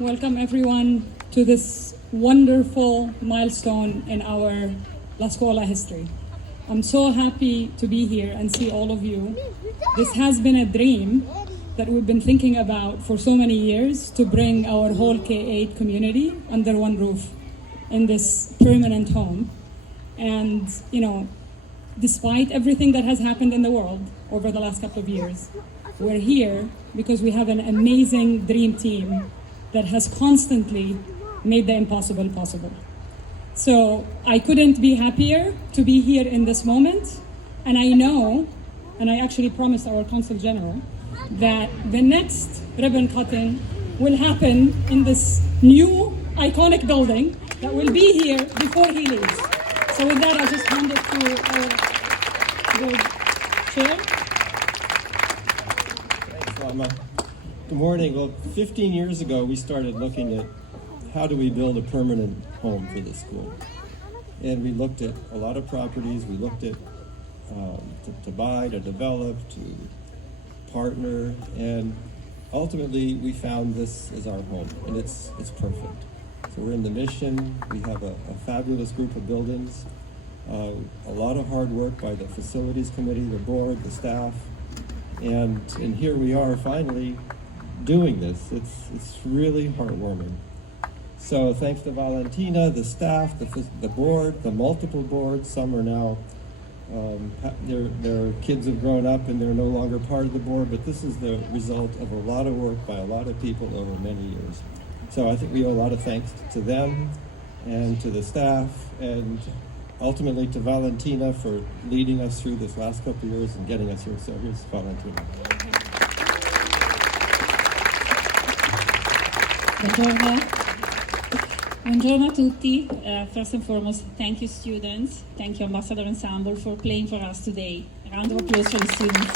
Welcome everyone to this wonderful milestone in our La Scuola history. I'm so happy to be here and see all of you. This has been a dream that we've been thinking about for so many years, to bring our whole K-8 community under one roof in this permanent home. And, despite everything that has happened in the world over the last couple of years, we're here because we have an amazing dream team that has constantly made the impossible possible. So I couldn't be happier to be here in this moment. And I know, and I actually promised our Consul General, that the next ribbon cutting will happen in this new iconic building that will be here before he leaves. So with that, I'll just hand it to our chair. Thanks, Lama. Good morning. Well, 15 years ago, we started looking at how do we build a permanent home for this school. And we looked at a lot of properties. We looked at to buy, to develop, to partner, and ultimately we found this as our home, and it's perfect. So we're in the mission. We have a fabulous group of buildings, a lot of hard work by the facilities committee, the board, the staff, and here we are finally doing this. It's really heartwarming. So thanks to Valentina, the staff, the board, the multiple boards. Some are now, their kids have grown up and they're no longer part of the board, but this is the result of a lot of work by a lot of people over many years. So I think we owe a lot of thanks to them and to the staff, and ultimately to Valentina for leading us through this last couple of years and getting us here. So here's Valentina. Buongiorno a tutti. First and foremost, thank you students. Thank you Ambassador Ensemble for playing for us today. A round of applause for the students.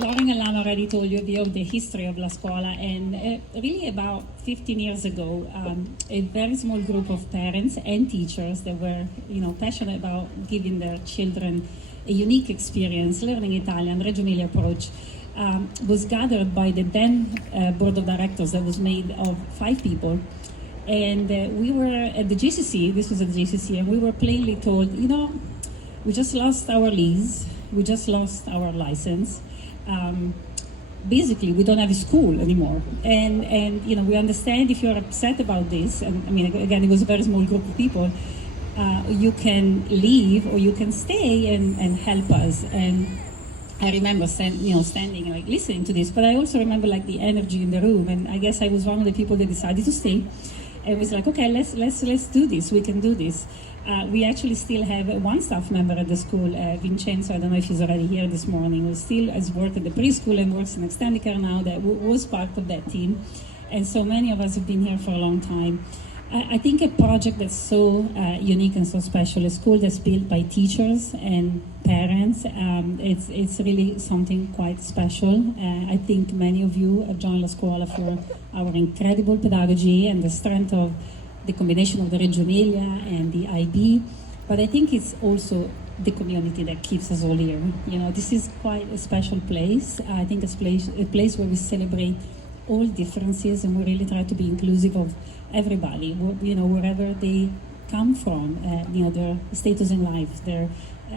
Lauren and Lama already told you the history of La Scuola, and really about 15 years ago, a very small group of parents and teachers that were passionate about giving their children a unique experience, learning Italian, Reggio Emilia approach, was gathered by the then board of directors that was made of 5 people. And we were at the GCC, this was at the GCC, and we were plainly told, we just lost our lease, we just lost our license. Basically, we don't have a school anymore. And we understand if you're upset about this, and again, it was a very small group of people, you can leave or you can stay and help us. And I remember standing and listening to this, but I also remember the energy in the room, and I guess I was one of the people that decided to stay. And it was okay, let's do this. We can do this. We actually still have one staff member at the school, Vincenzo. I don't know if he's already here this morning. Who still has worked at the preschool and works in extended care now. That was part of that team, and so many of us have been here for a long time. I think a project that's so unique and so special, a school that's built by teachers and parents, it's really something quite special. I think many of you have joined La Scuola for our incredible pedagogy and the strength of the combination of the Reggio Emilia and the IB, but I think it's also the community that keeps us all here. This is quite a special place. I think it's a place where we celebrate all differences, and we really try to be inclusive of everybody, wherever they come from, their status in life, their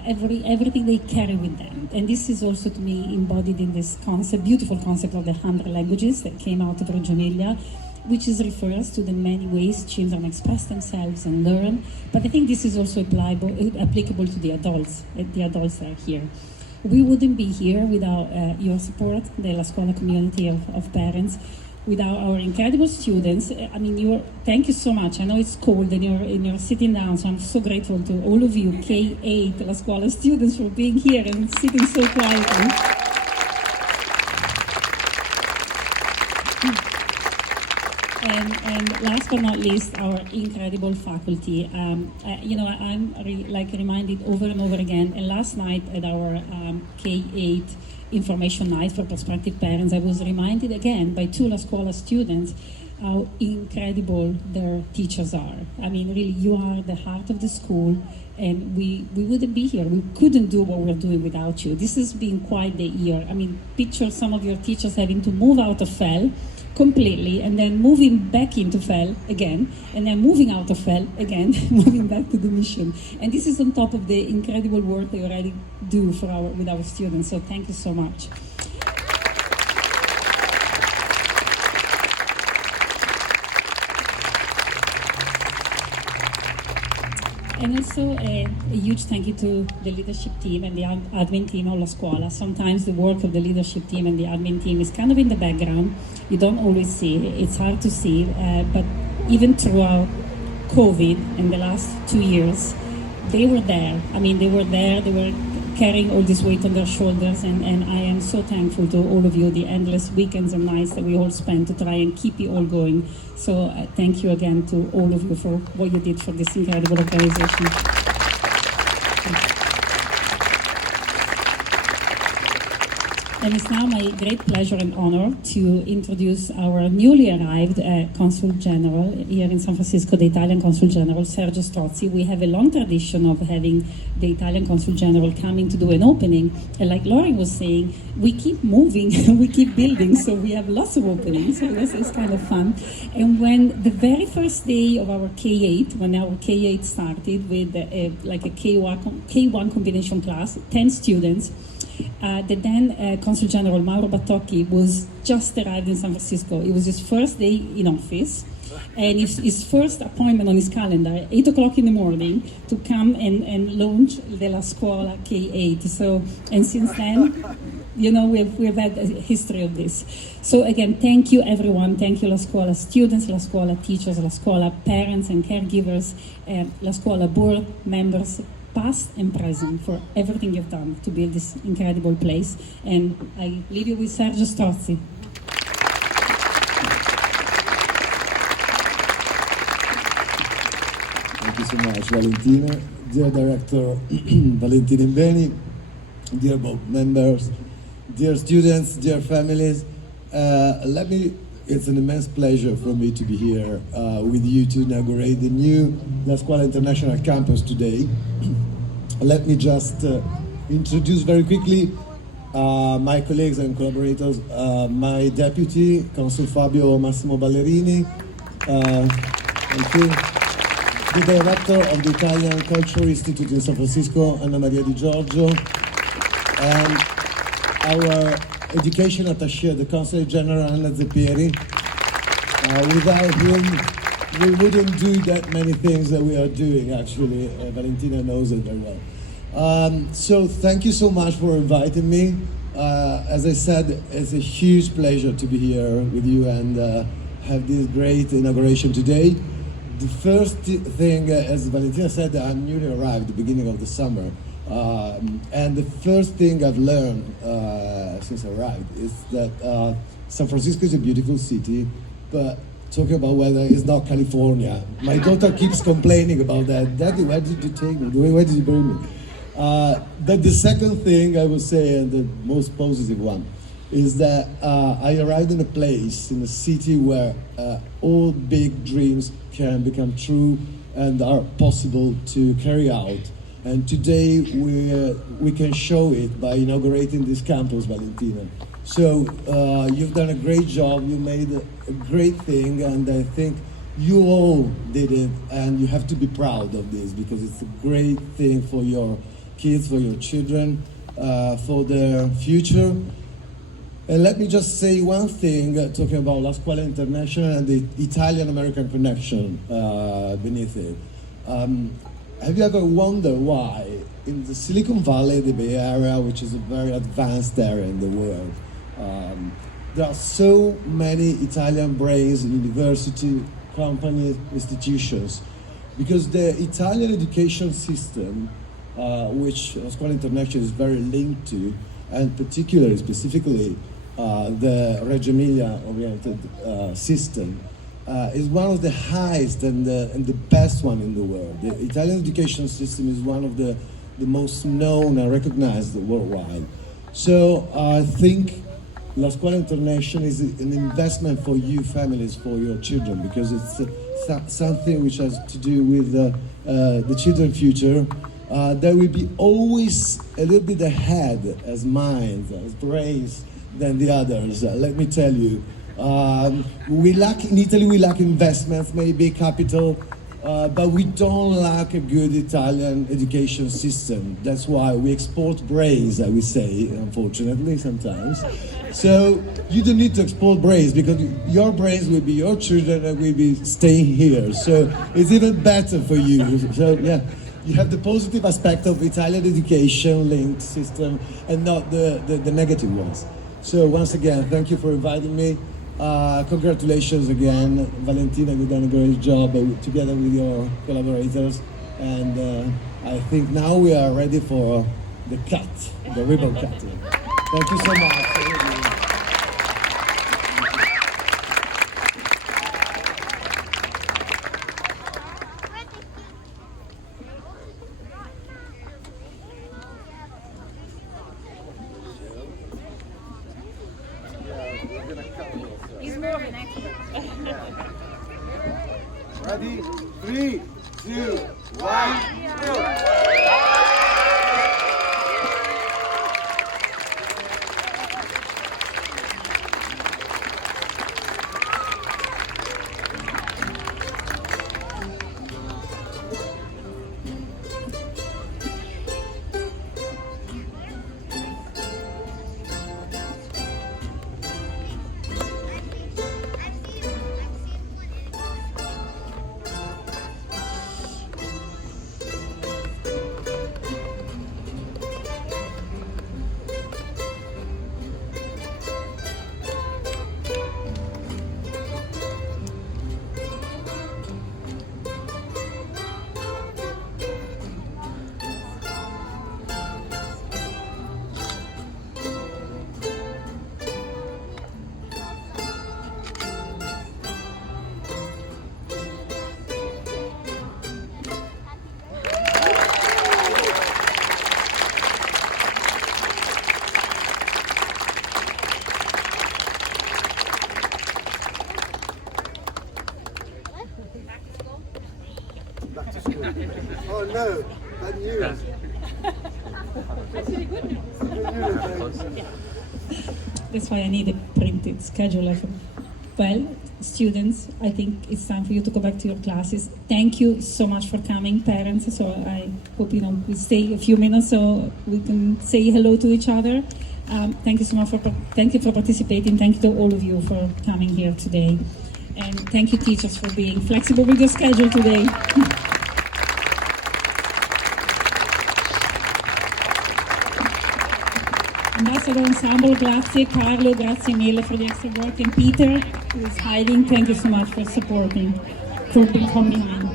everything they carry with them. And this is also, to me, embodied in this beautiful concept of the 100 languages that came out of Reggio Emilia, which refers to the many ways children express themselves and learn. But I think this is also applicable to the adults that are here. We wouldn't be here without your support, the La Scuola community of parents, without our incredible students. Thank you so much. I know it's cold and you're sitting down, so I'm so grateful to all of you K-8 La Scuola students for being here and sitting so quietly. And last but not least, our incredible faculty. I'm reminded over and over again. And last night at our K-8 information night for prospective parents, I was reminded again by 2 La Scuola students how incredible their teachers are. I mean, really, you are the heart of the school, and we wouldn't be here. We couldn't do what we're doing without you. This has been quite the year. I mean, picture some of your teachers having to move out of FEL completely, and then moving back into FEL again, and then moving out of FEL again, moving back to the mission. And this is on top of the incredible work they already do with our students. So thank you so much. And also a huge thank you to the leadership team and the admin team of La Scuola. Sometimes the work of the leadership team and the admin team is kind of in the background. You don't always see it. It's hard to see, but even throughout COVID in the last 2 years, they were there. I mean, they were there. They were carrying all this weight on their shoulders, and I am so thankful to all of you, the endless weekends and nights that we all spent to try and keep it all going. So thank you again to all of you for what you did for this incredible organization. And it's now my great pleasure and honor to introduce our newly arrived Consul General here in San Francisco, the Italian Consul General, Sergio Strozzi. We have a long tradition of having the Italian Consul General coming to do an opening. And like Lauren was saying, we keep moving, we keep building, so we have lots of openings. So this is kind of fun. And when the very first day of our K-8, when our K-8 started with like a K1 combination class, 10 students, the then Consul General Mauro Battocchi was just arrived in San Francisco. It was his first day in office, and his first appointment on his calendar, 8 o'clock in the morning, to come and launch the La Scuola K-8. So, and since then, you know, we've had a history of this. So again, thank you everyone. Thank you La Scuola students, La Scuola teachers, La Scuola parents and caregivers, La Scuola board members, past and present, for everything you've done to build this incredible place. And I leave you with Sergio Strozzi. Thank you so much, Valentina. Dear Director Valentina Imbeni, dear board members, dear students, dear families, it's an immense pleasure for me to be here with you to inaugurate the new La Scuola International Campus today. Let me just introduce very quickly my colleagues and collaborators, my deputy, Consul Fabio Massimo Ballerini, thank you, the director of the Italian Cultural Institute in San Francisco, Anna Maria Di Giorgio, and our education attaché, the Consul General, Anna Zeppieri, without whom we wouldn't do that many things that we are doing, actually. Valentina knows it very well. So thank you so much for inviting me. As I said, it's a huge pleasure to be here with you and have this great inauguration today. The first thing, as Valentina said, I'm newly arrived at the beginning of the summer. And the first thing I've learned since I arrived is that San Francisco is a beautiful city, but talking about weather is not California. My daughter keeps complaining about that. Daddy, where did you take me? Where did you bring me? But the second thing I would say, and the most positive one, is that I arrived in a place, in a city where all big dreams can become true and are possible to carry out. And today we can show it by inaugurating this campus, Valentina. So you've done a great job, you made a great thing, and I think you all did it, and you have to be proud of this because it's a great thing for your kids, for your children, for their future. And let me just say one thing, talking about La Scuola International and the Italian-American connection beneath it. Have you ever wondered why in the Silicon Valley, the Bay Area, which is a very advanced area in the world, there are so many Italian brains, university, companies, institutions? Because the Italian education system, which La Scuola International is very linked to, and particularly, specifically, the Reggio Emilia-oriented system, is one of the highest and the best one in the world. The Italian education system is one of the most known and recognized worldwide. So I think La Scuola International is an investment for you families, for your children, because it's something which has to do with the children's future. They will be always a little bit ahead as minds, as brains than the others. Let me tell you, in Italy we lack investments, maybe capital, but we don't lack a good Italian education system. That's why we export brains, I would say, unfortunately sometimes. So you don't need to export brains, because your brains will be your children and will be staying here. So it's even better for you. So yeah, you have the positive aspect of Italian education linked system and not the negative ones. So once again, thank you for inviting me. Congratulations again, Valentina, you've done a great job together with your collaborators. And I think now we are ready for the cut, the ribbon cutting. Thank you so much. He's more of an expert. Ready? 3, 2, 1, go! Back to school. Oh no, bad news. Actually, good news. Good news. That's why I need a printed schedule. Well, students, I think it's time for you to go back to your classes. Thank you so much for coming, parents. So I hope we stay a few minutes so we can say hello to each other. Thank you so much thank you for participating. Thank you to all of you for coming here today, and thank you, teachers, for being flexible with your schedule today. Ambassador Ensemble, grazie. Carlo, grazie mille for the extra work. And Peter, who is hiding, thank you so much for supporting, for being from behind.